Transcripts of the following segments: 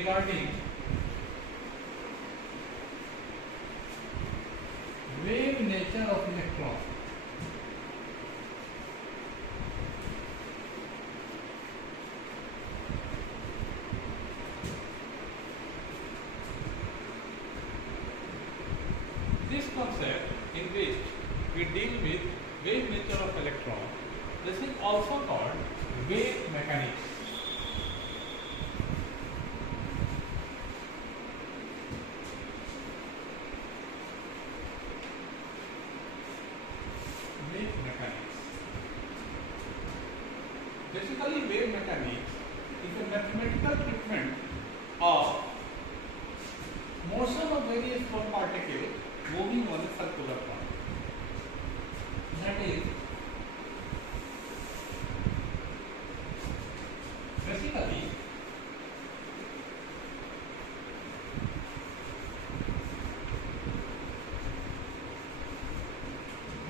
regarding wave nature of electron. This concept in which we deal with wave nature of electron, this is also called wave mechanics. Wave mechanics. Basically, wave mechanics is a mathematical treatment of motion of various small particles moving on a circular path. That is, basically,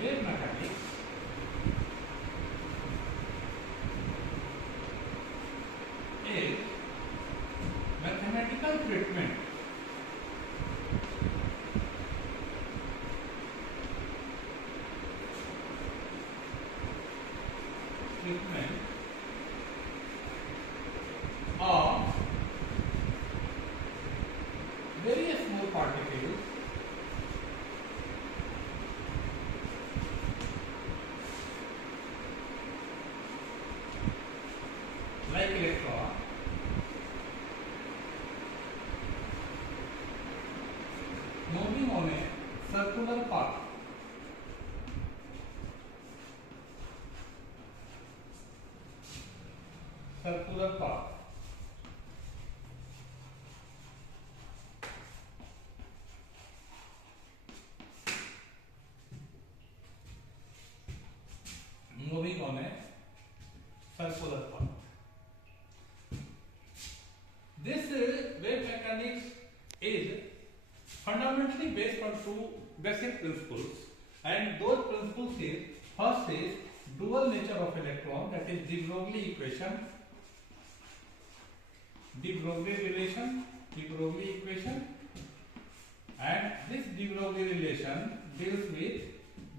wave mechanics is mathematical treatment of various small particles like electron moving on a circular path. Circular path. Moving on a circular path. This wave mechanics is fundamentally based on two basic principles, and those principles is, first is dual nature of electron, that is de Broglie equation, de Broglie relation, and this de Broglie relation deals with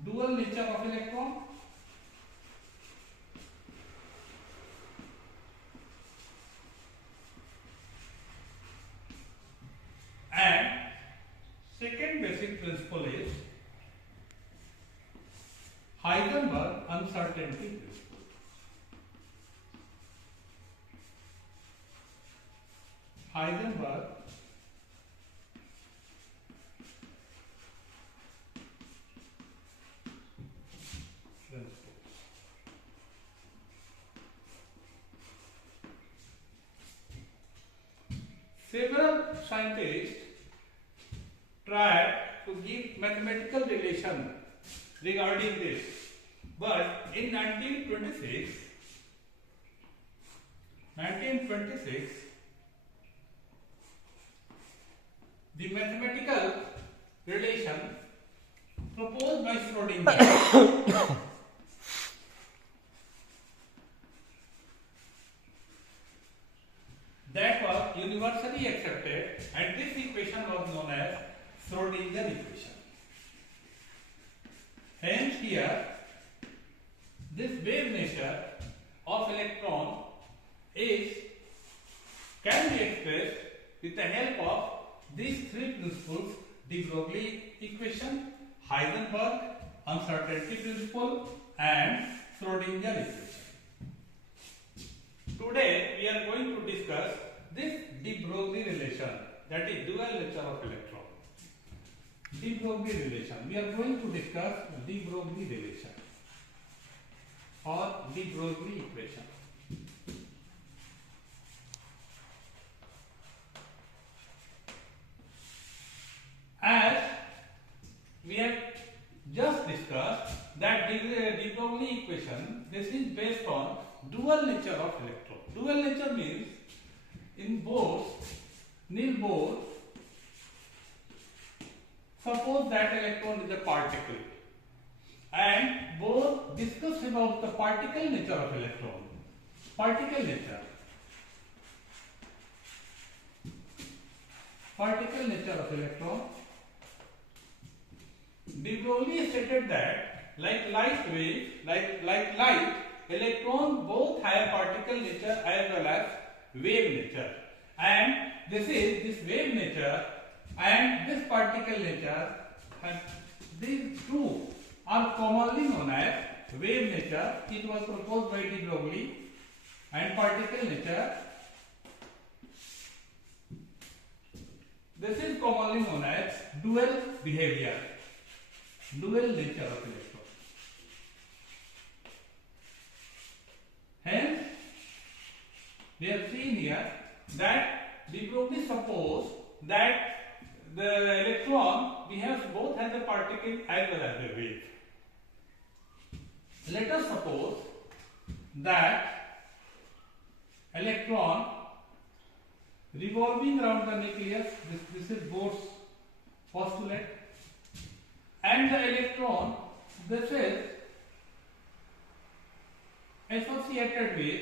dual nature of electron and second basic principle is Heisenberg uncertainty principle. Heisenberg principle. Several scientists tried to give mathematical relation regarding this, but in 1926, the mathematical relation proposed by Schrödinger that was universally accepted, and this equation was known as Schrödinger equation. Hence here, this wave nature of electron can be expressed with the help of these three principles: de Broglie equation, Heisenberg uncertainty principle, and Schrödinger equation. Today we are going to discuss this de Broglie relation, that is dual nature of electron. De Broglie relation. We are going to discuss de Broglie relation or de Broglie equation. As we have just discussed that de Broglie equation, this is based on dual nature of electron. Dual nature means in Bohr, Niels Bohr, suppose that electron is a particle, and Bohr discussed about the particle nature of electron. Particle nature. particle nature of electron. De Broglie stated that like light wave, like light, electron both have particle nature as well as wave nature, and this wave nature and this particle nature, and these two are commonly known as wave nature. It was proposed by de Broglie, and particle nature, this is commonly known as dual behavior, dual nature of electron. Hence, we have seen here that de Broglie supposed that the electron both has a particle as well as a wave. Let us suppose that electron revolving around the nucleus, this is Bohr's postulate, and the electron, this is associated with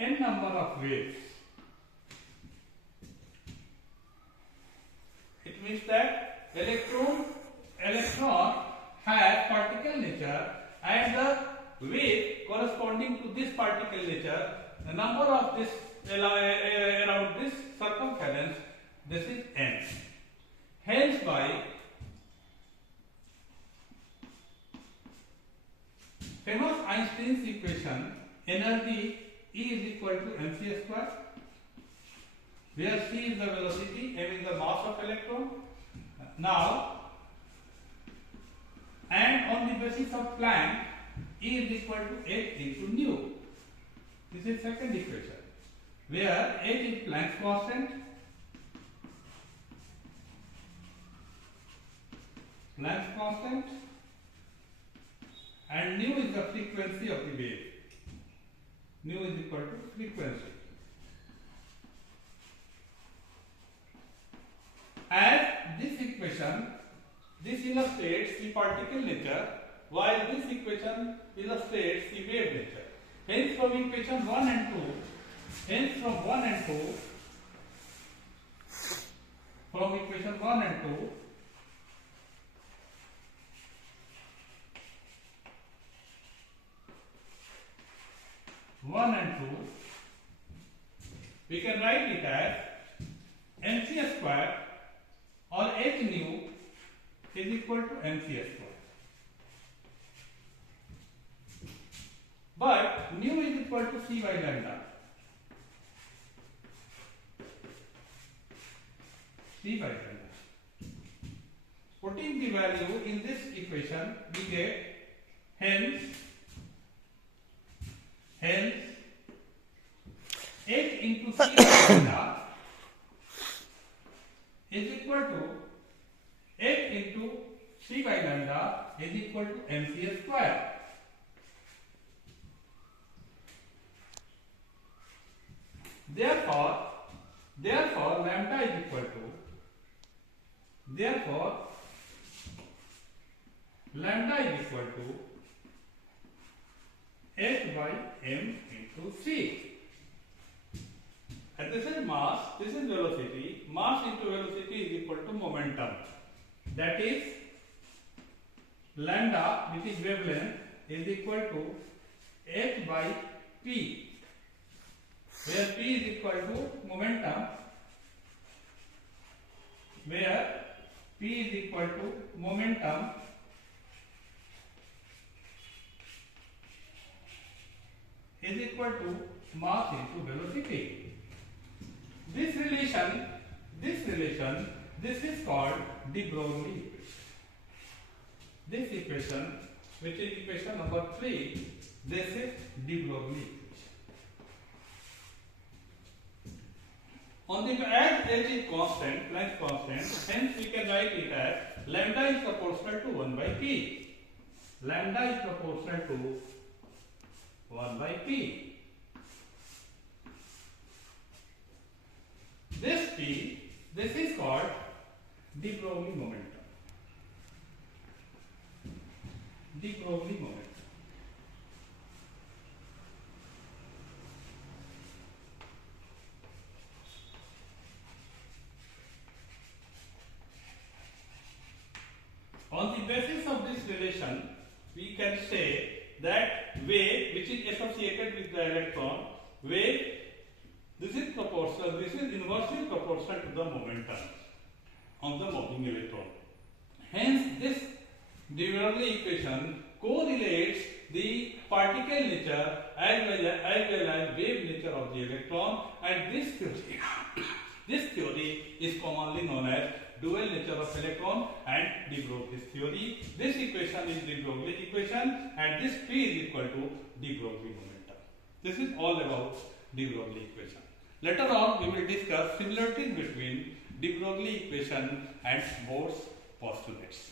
n number of waves. It means that electron has particle nature, and the wave corresponding to this particle nature, the number of this around this circumference, this is n. Hence, by famous Einstein's equation, energy E is equal to mc square, where c is the velocity, m is the mass of electron. Now, and on the basis of Planck, E is equal to h into nu. This is second equation, where h is Planck's constant, and nu is the frequency of the wave. Nu is equal to frequency. As this equation, this illustrates the particle nature, while this equation illustrates the wave nature. Hence, from equation 1 and 2, from equation 1 and 2, we can write it as mc square or h nu is equal to mc square. But nu is equal to c by lambda. Putting the value in this equation, we get hence h into c by lambda is equal to h into c by lambda is equal to mc square. Therefore lambda is equal to h by m into c. And this is mass, this is velocity. Mass into velocity is equal to momentum. That is, lambda, which is wavelength, is equal to h by p, where p is equal to momentum, is equal to mass into velocity. This relation, this is called de Broglie equation. This equation, which is equation number 3, this is de Broglie equation. On the as h is constant, Planck's constant, hence we can write it as lambda is proportional to 1 by p. Lambda is proportional to 1 by p. This p, this is called de Broglie momentum. De Broglie momentum. oscillation, we can say that wave which is associated with the electron, wave, this is proportional, this is inversely proportional to the momentum of the moving electron. Hence, this de Broglie equation correlates the particle nature as well as wave nature of the electron, and this theory, this theory is commonly known as dual nature of electron and de Broglie's theory. This equation is de Broglie equation, and this P is equal to de Broglie momentum. This is all about de Broglie equation. Later on, we will discuss similarities between de Broglie equation and Bohr's postulates.